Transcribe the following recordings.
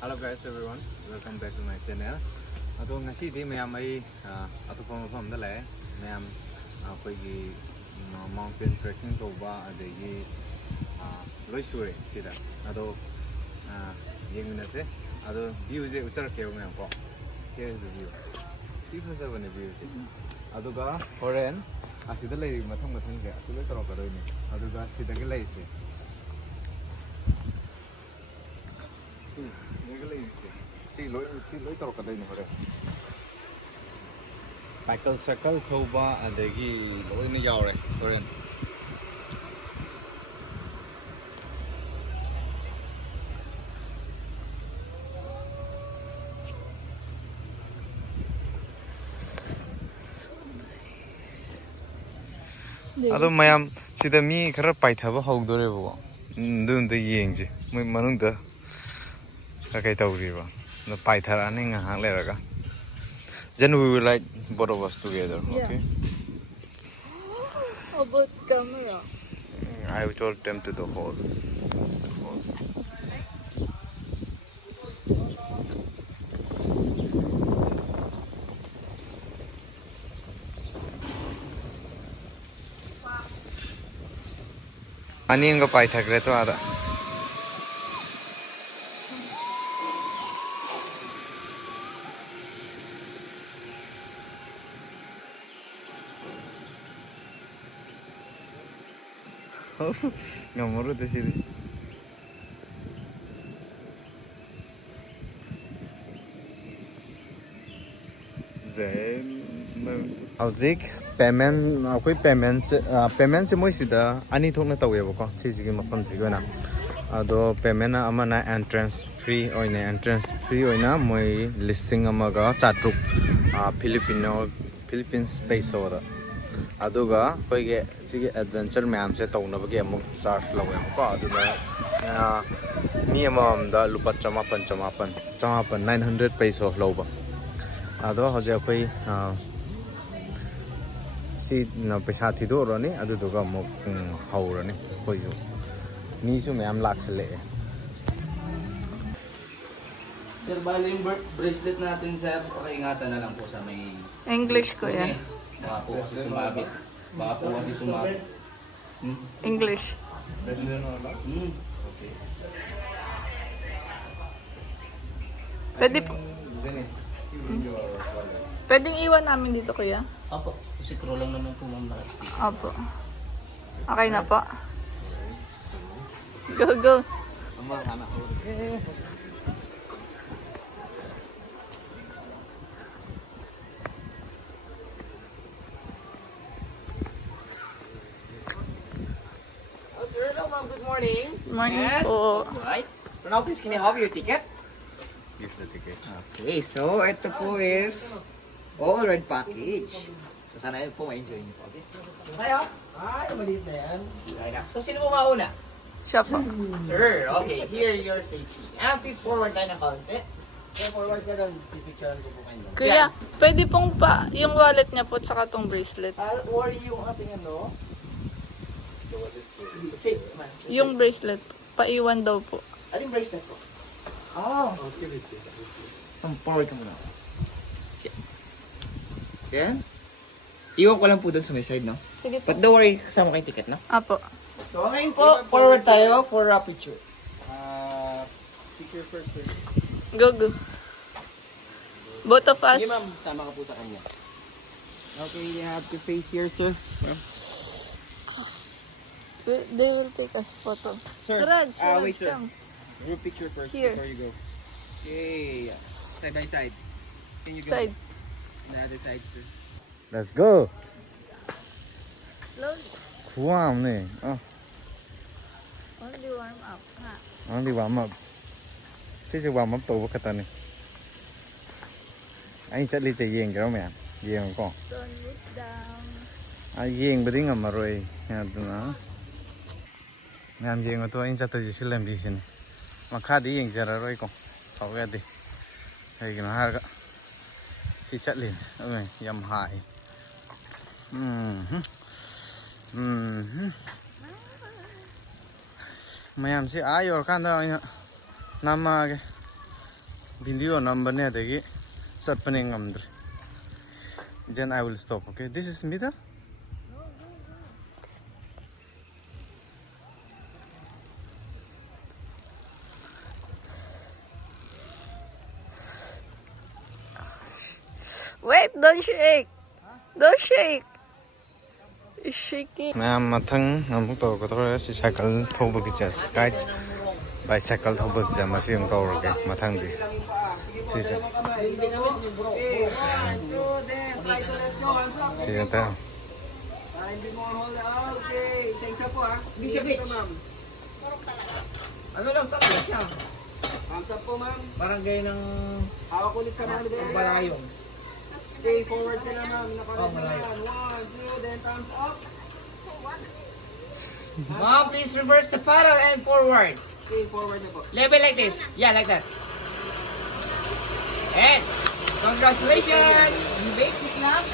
Hello guys everyone, welcome back to my channel. Ado ngasi di mayam ai atopa mafam da lai mayam akhoi mountain trekking toba adegi loi sure sida ado yengminase ado view je uchar ke mayam ko. Here is the view. People have a view. Ado ga foreign asida lai mathang ke asida taro ka doi ni. Ado ga sida ke lai se. Cycle circle toba adegi loina yaure foreign. Ado mayam sida mi khara paithaba hogdore bo ndunde yengje moi manungda kai tawriba no paithara ani nga leraga. Then we will like both of us together, okay? How about camera? I told them to the hall. Ani nga paithagre to ada. Ngamuru de sini. Howzik payment akoi payment se moi sida ani thokna taweba ko sigi mafam sigona ado payment amana entrance free oina moi listing amaga chatruk Philippines peso da aduga koige sigi adventure ma'am se tawna bagi amuk charge lawe ko aduga mi amam da lupa chamapan 900 peso lawba ado hoje koi si na pesa thido rani aduga amuk haurani koyu ni su ma'am laksale Sir, bali yung bracelet natin, sir, pakiingatan na lang po sa may... English ko yan. Baka po kasi sumabit. Baka po kasi sumabit. English. Okay. Pwede po. Pwedeng iwan namin dito kuya? Apo, kasi crew lang naman po ma'am naka-stick. Opo. Okay na po. Go. Sir, hello ma'am, good morning. Morning And, po. alright. For now, please, can you have your ticket? Give the ticket. Okay, so ito po is all red package. So sana yun po ma-enjoy niyo po. Okay? Tayo. Ay, maliit na yan. Okay na. So sino po mauna? Siya po. Sir, okay. Here your safety. And please forward tayo ng konti. Okay, forward ka doon. Pipicturean ko po kayo. Kuya, pwede pong pa yung wallet niya po at saka tong bracelet. Or yung ating ano? Safe man. Yung bracelet, paiwan daw po. Aling bracelet po? Oh. Forward ka muna. Yan. Iwan ko lang po doon sa may side, no? Sige po. But don't worry, kasama kayong ticket, no? Apo. So ngayon po, forward tayo for a picture. Picture first, sir. Go. Both of us. Sige, ma'am. Sama ka po sa kanya. Okay, you have to face here, sir. They will take us photo. Sir, Suraj, wait, sir. come. Group picture first Here. before you go. Okay. Side by side. Can you go? Side. The other side, sir. Let's go. Slowly. Wow, ne. Oh, Only warm up, ha? only warm up. Sisi warm up to kata ni. Anh chắc đi chạy giềng cái đó mẹ, giềng con. Don't look down. Giềng bữa đi ngầm mà rồi, nghe tụi nó. Ngam giềng của tôi anh chắc tôi chỉ làm gì xin. Mà khá đi giềng chả rồi con, sáu cái đi. Đây cái nó hai cái, chỉ chắc liền, ơi, yam hại. Mayam si ayor kan daw ina. Nama ke. video number ne adegi satpane ngamdre. Then I will stop. Okay, this is Smita. Wait, don't shake. Don't shake. It's shaking. Ma'am, mathang amuk to ko to si cycle thoba ki chas sky bicycle thoba ki jama si ko ro ke mathang di. Si ja. Si ja ta. Hindi mo hold out. Okay, isa-isa po ha. Bishop, ma'am. Ano lang, tapos siya. Thumbs up po, ma'am. Barangay ng hawak ulit sa mga lugar. Balayong. Okay, forward ka na, ma'am. Nakalit na yan. 1, 2, then thumbs up. Ma'am, please reverse the paddle and forward. Okay, forward na po. Level like this. Yeah, like that. And congratulations! You basic lang.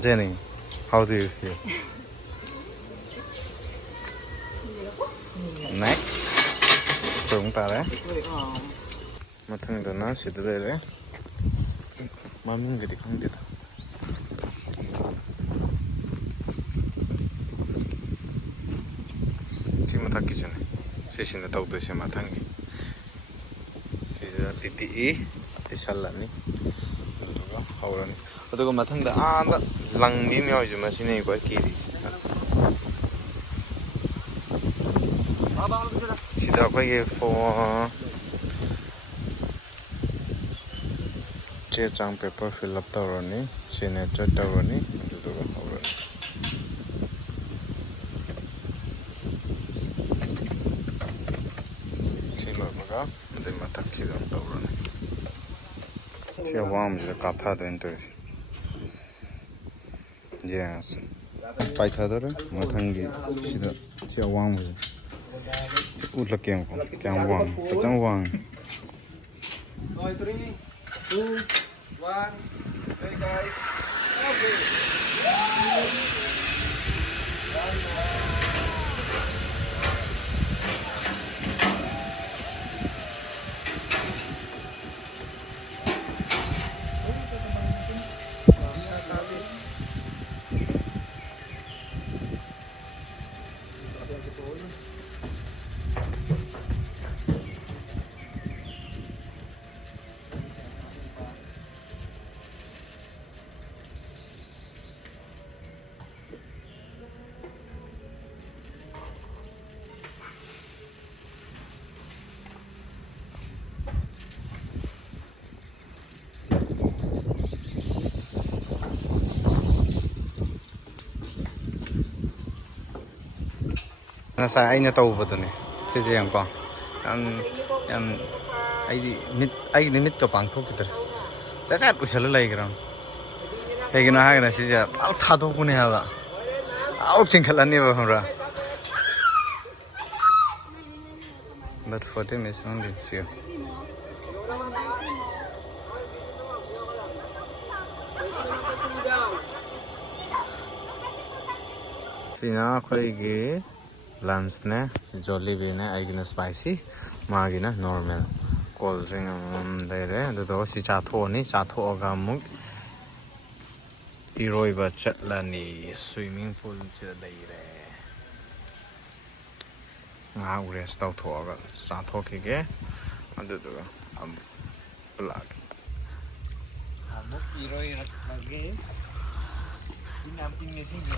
Jenny, how do you feel? Next, chúng ta đấy. Mà thằng đó nó sẽ tới đấy. Mà mình cái gì không biết. 지금 닿기 전에 세신에 더욱더 마탕기 이제 띠띠이 띠살라니 그리고 하오라니 그리고 마탕다 아나 랑미며 좀 마시네 이거 끼리 시다 거기 for 제장 페이퍼 필업 떠러니 시네처 떠러니 그리고 하오라니 They must have killed them over. She warms the catha into it. Yes. Fight other, Matangi. She warms it. Would look young, can one, but don't one. 3, 2, 1. Hey guys. Nasa ay na taubo to ni. Kasi yan ko. Ay limit to pang to kitar. Saka usalo lai gram. Hey gina ha gina si ja. Al thado ko ni haba. Au chingkhala ni ba hamra. But for them is only sure. Sina khoi ge lunch ne Jollibee ne aigina spicy magina normal cold drink dere do si cha tho ni cha tho ga muk iroi ba chatlani swimming pool chi leire nga ure stau tho ga cha tho ke ge adu do am plug amuk iroi rak lagi inam tinggi sini.